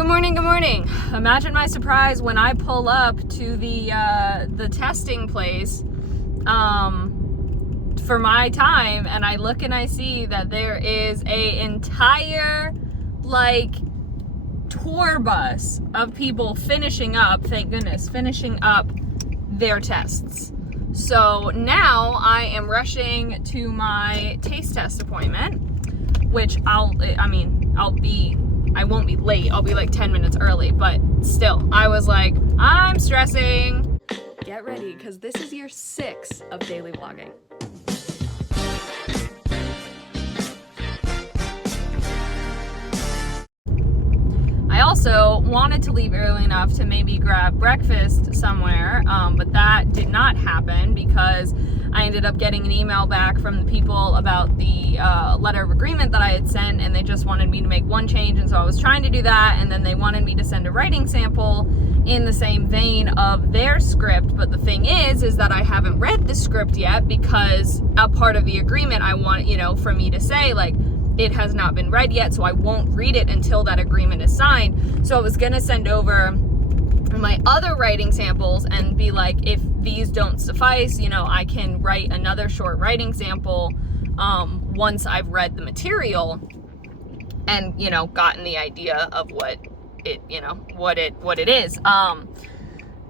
Good morning, good morning. Imagine my surprise when I pull up to the testing place for my time, and I look and I see that there is a entire tour bus of people finishing up, thank goodness, finishing up their tests. So now I am rushing to my taste test appointment, which I won't be late. I'll be like 10 minutes early, but still, I was like, I'm stressing. Get ready, because this is year 6 of daily vlogging. I also wanted to leave early enough to maybe grab breakfast somewhere, but that did not happen because I ended up getting an email back from the people about the letter of agreement that I had sent, and they just wanted me to make one change, and so I was trying to do that, and then they wanted me to send a writing sample in the same vein of their script. But the thing is that I haven't read the script yet, because a part of the agreement I want, for me to say, like, it has not been read yet, so I won't read it until that agreement is signed. So I was gonna send over my other writing samples and be like, if these don't suffice, I can write another short writing sample once I've read the material and, gotten the idea of what it is.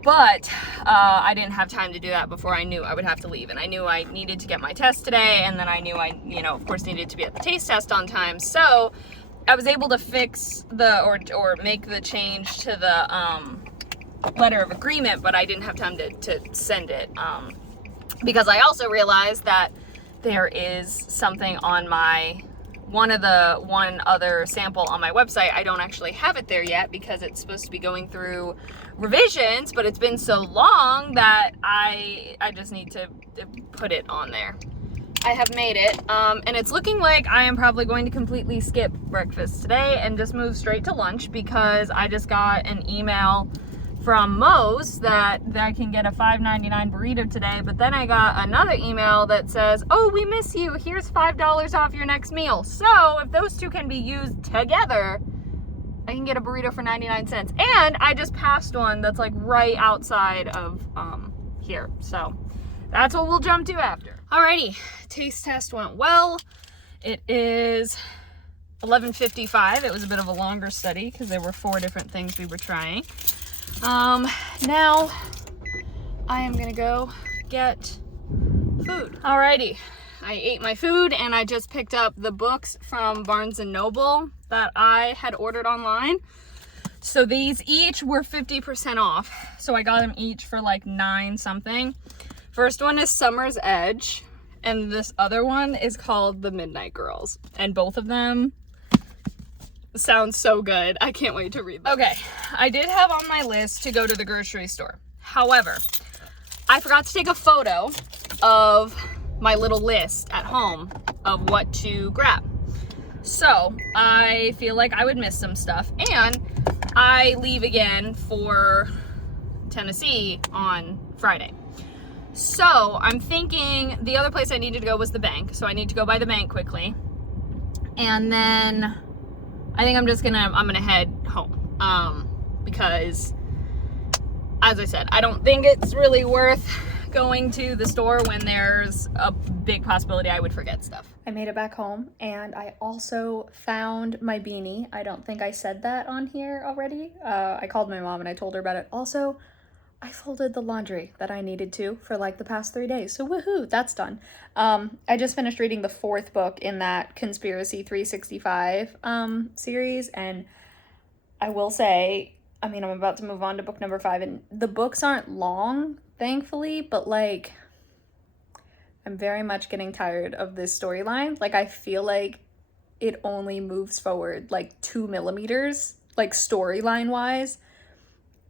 But I didn't have time to do that before I knew I would have to leave. And I knew I needed to get my test today, and then I knew I, of course, needed to be at the taste test on time. So I was able to fix or make the change to the letter of agreement, but I didn't have time to send it. Because I also realized that there is something on one other sample on my website. I don't actually have it there yet because it's supposed to be going through revisions, but it's been so long that I just need to put it on there. I have made it, and it's looking like I am probably going to completely skip breakfast today and just move straight to lunch, because I just got an email from Moe's that I can get a $5.99 burrito today, but then I got another email that says, oh, we miss you, here's $5 off your next meal. So if those two can be used together, I can get a burrito for 99 cents. And I just passed one that's like right outside of here. So that's what we'll jump to after. Alrighty, taste test went well. It is 11:55. It was a bit of a longer study because there were 4 different things we were trying. Now I am gonna go get food. Alrighty, I ate my food and I just picked up the books from Barnes & Noble that I had ordered online. So these each were 50% off. So I got them each for like $9 something. First one is Summer's Edge, and this other one is called The Midnight Girls. And both of them sounds so good. I can't wait to read them. Okay, I did have on my list to go to the grocery store. However, I forgot to take a photo of my little list at home of what to grab. So I feel like I would miss some stuff, and I leave again for Tennessee on Friday. So I'm thinking the other place I needed to go was the bank. So I need to go by the bank quickly. And then I think I'm gonna head home, because as I said, I don't think it's really worth going to the store when there's a big possibility I would forget stuff. I made it back home, and I also found my beanie. I don't think I said that on here already. I called my mom and I told her about it. Also, I folded the laundry that I needed to for like the past 3 days. So woohoo, that's done. I just finished reading the 4th book in that Conspiracy 365 series. And I will say, I'm about to move on to book number 5, and the books aren't long, thankfully, but like, I'm very much getting tired of this storyline. Like, I feel like it only moves forward like 2 millimeters, like storyline wise,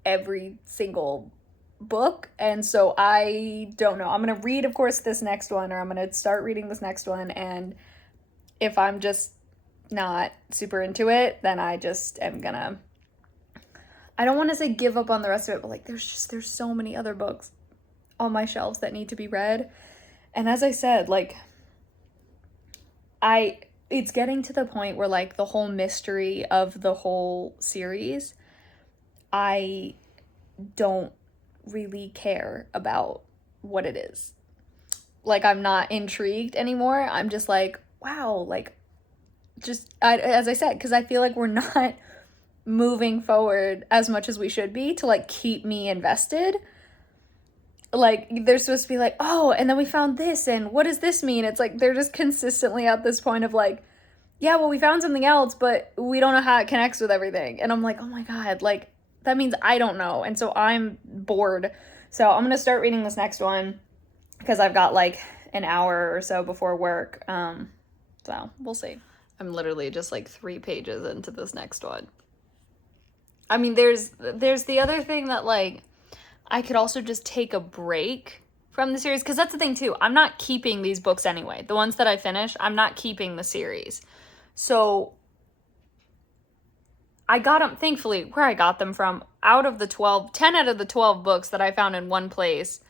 every single book. And so I don't know. I'm gonna read, of course, this next one, or I'm gonna start reading this next one, and if I'm just not super into it, then I just am gonna, I don't want to say give up on the rest of it, but like there's so many other books on my shelves that need to be read. And as I said, like I it's getting to the point where, like, the whole mystery of the whole series, I don't really care about what it is. Like, I'm not intrigued anymore. I'm just like, wow, like, as I said, because I feel like we're not moving forward as much as we should be to, like, keep me invested. Like, they're supposed to be like, oh, and then we found this, and what does this mean? It's like, they're just consistently at this point of like, yeah, well, we found something else, but we don't know how it connects with everything. And I'm like, oh my God, like, that means I don't know. And so I'm bored. So I'm going to start reading this next one because I've got like an hour or so before work. So we'll see. I'm literally just like 3 pages into this next one. I mean, there's the other thing that, like, I could also just take a break from the series, because that's the thing too. I'm not keeping these books anyway. The ones that I finished, I'm not keeping the series. So I got them, thankfully, where I got them from, 10 out of the 12 books that I found in one place,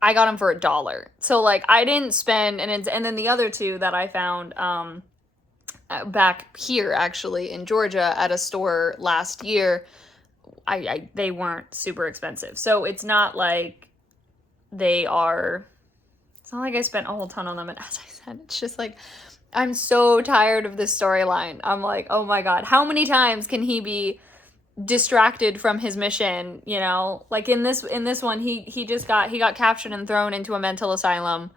I got them for $1. So, like, I didn't spend, and then the other 2 that I found back here, actually, in Georgia at a store last year, they weren't super expensive. So it's not like it's not like I spent a whole ton on them. And as I said, it's just like, I'm so tired of this storyline. I'm like, oh my God, how many times can he be distracted from his mission? You know, like in this one, he got captured and thrown into a mental asylum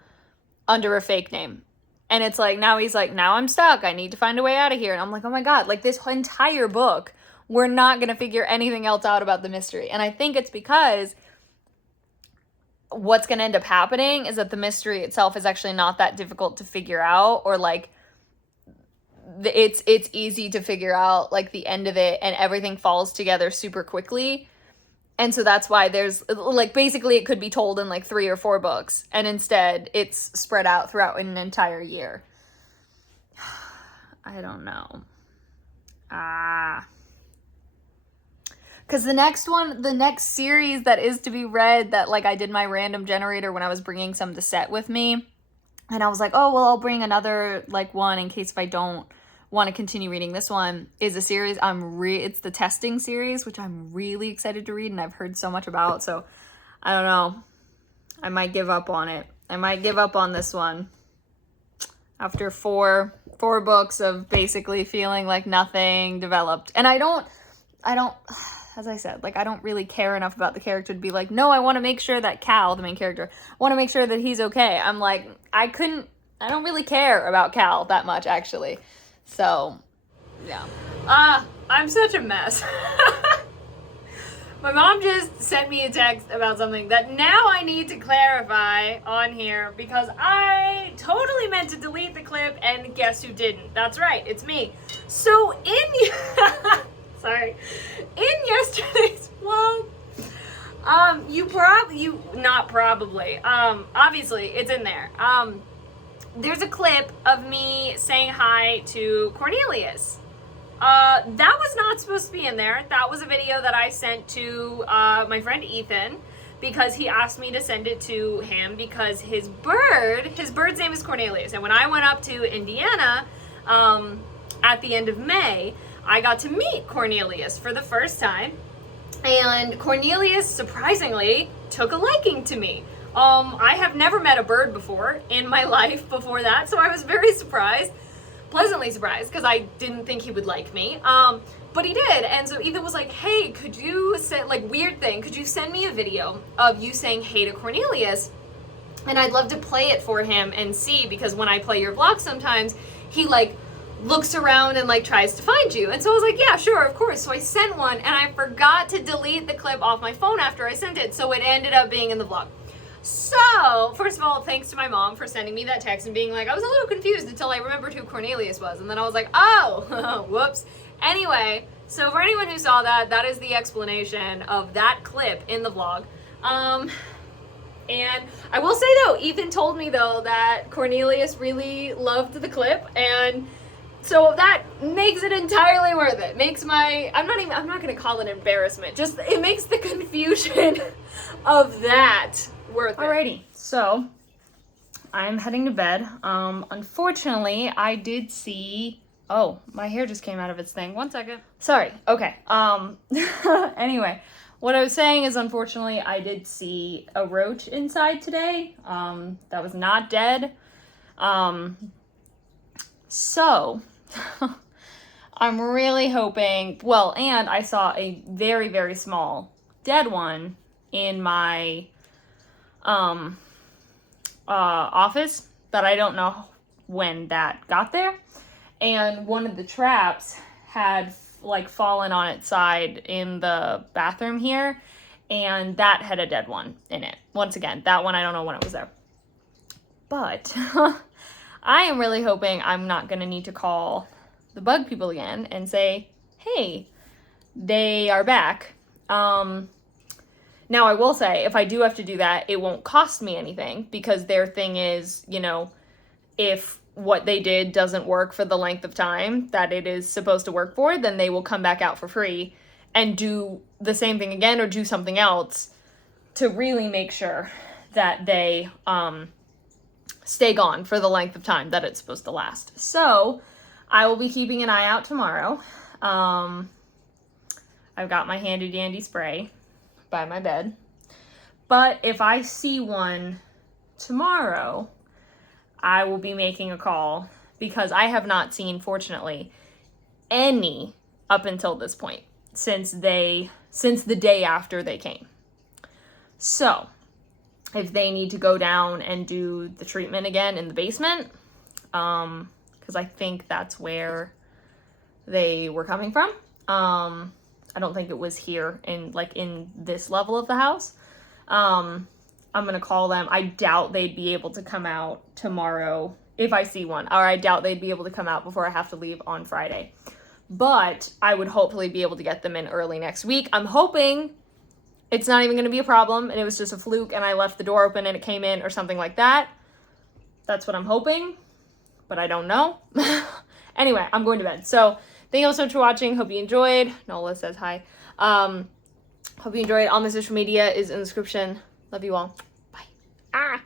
under a fake name. And it's like, now he's like, now I'm stuck. I need to find a way out of here. And I'm like, oh my God, like this entire book, we're not going to figure anything else out about the mystery. And I think it's because what's going to end up happening is that the mystery itself is actually not that difficult to figure out, or like it's easy to figure out like the end of it, and everything falls together super quickly. And so that's why there's like, basically it could be told in like 3 or 4 books, and instead it's spread out throughout an entire year. I don't know. Because the next series that is to be read, that like I did my random generator when I was bringing some to set with me, and I was like, oh, well, I'll bring another like one in case if I don't want to continue reading this one, is a series it's the testing series, which I'm really excited to read, and I've heard so much about. So I don't know, I might give up on it. I might give up on this one after four books of basically feeling like nothing developed. And I don't, as I said, like, I don't really care enough about the character to be like, no, I want to make sure that Cal, the main character, I want to make sure that he's okay. I'm like, I don't really care about Cal that much, actually. So, yeah. I'm such a mess. My mom just sent me a text about something that now I need to clarify on here, because I totally meant to delete the clip, and guess who didn't? That's right, it's me. So in yesterday's vlog, obviously it's in there. There's a clip of me saying hi to Cornelius. That was not supposed to be in there. That was a video that I sent to my friend Ethan, because he asked me to send it to him because his bird's name is Cornelius. And when I went up to Indiana at the end of May, I got to meet Cornelius for the first time. And Cornelius, surprisingly, took a liking to me. I have never met a bird before in my life before that, so I was very surprised. Pleasantly surprised, because I didn't think he would like me, but he did. And so Ethan was like, hey, could you send, like, weird thing, could you send me a video of you saying hey to Cornelius, and I'd love to play it for him and see, because when I play your vlog sometimes, he like looks around and like tries to find you. And so I was like, yeah, sure, of course. So I sent one, and I forgot to delete the clip off my phone after I sent it, so it ended up being in the vlog. So, first of all, thanks to my mom for sending me that text and being like, I was a little confused until I remembered who Cornelius was. And then I was like, oh, whoops. Anyway, so for anyone who saw that, that is the explanation of that clip in the vlog. And I will say, though, Ethan told me, though, that Cornelius really loved the clip. And so that makes it entirely worth it. Makes my, I'm not going to call it embarrassment. Just, it makes the confusion of that worth it. Alrighty, so I'm heading to bed. Unfortunately, I did see, oh, my hair just came out of its thing. 1 second. Sorry. Okay. Anyway, what I was saying is, unfortunately, I did see a roach inside today. That was not dead. So I'm really hoping, well, and I saw a very, very small dead one in my office, but I don't know when that got there. And one of the traps had like fallen on its side in the bathroom here, and that had a dead one in it. Once again, that one I don't know when it was there. But I am really hoping I'm not going to need to call the bug people again and say, hey, they are back. Now, I will say, if I do have to do that, it won't cost me anything, because their thing is, you know, if what they did doesn't work for the length of time that it is supposed to work for, then they will come back out for free and do the same thing again or do something else to really make sure that they stay gone for the length of time that it's supposed to last. So I will be keeping an eye out tomorrow. I've got my handy dandy spray by my bed. But if I see one tomorrow, I will be making a call, because I have not seen, fortunately, any up until this point since the day after they came. So if they need to go down and do the treatment again in the basement, because I think that's where they were coming from. I don't think it was here in this level of the house. I'm gonna call them. I doubt they'd be able to come out tomorrow if I see one, or I doubt they'd be able to come out before I have to leave on Friday. But I would hopefully be able to get them in early next week. I'm hoping it's not even gonna be a problem and it was just a fluke and I left the door open and it came in or something like that. That's what I'm hoping, but I don't know. Anyway, I'm going to bed. So thank you all so much for watching. Hope you enjoyed. Nola says hi. Hope you enjoyed. All my social media is in the description. Love you all. Bye.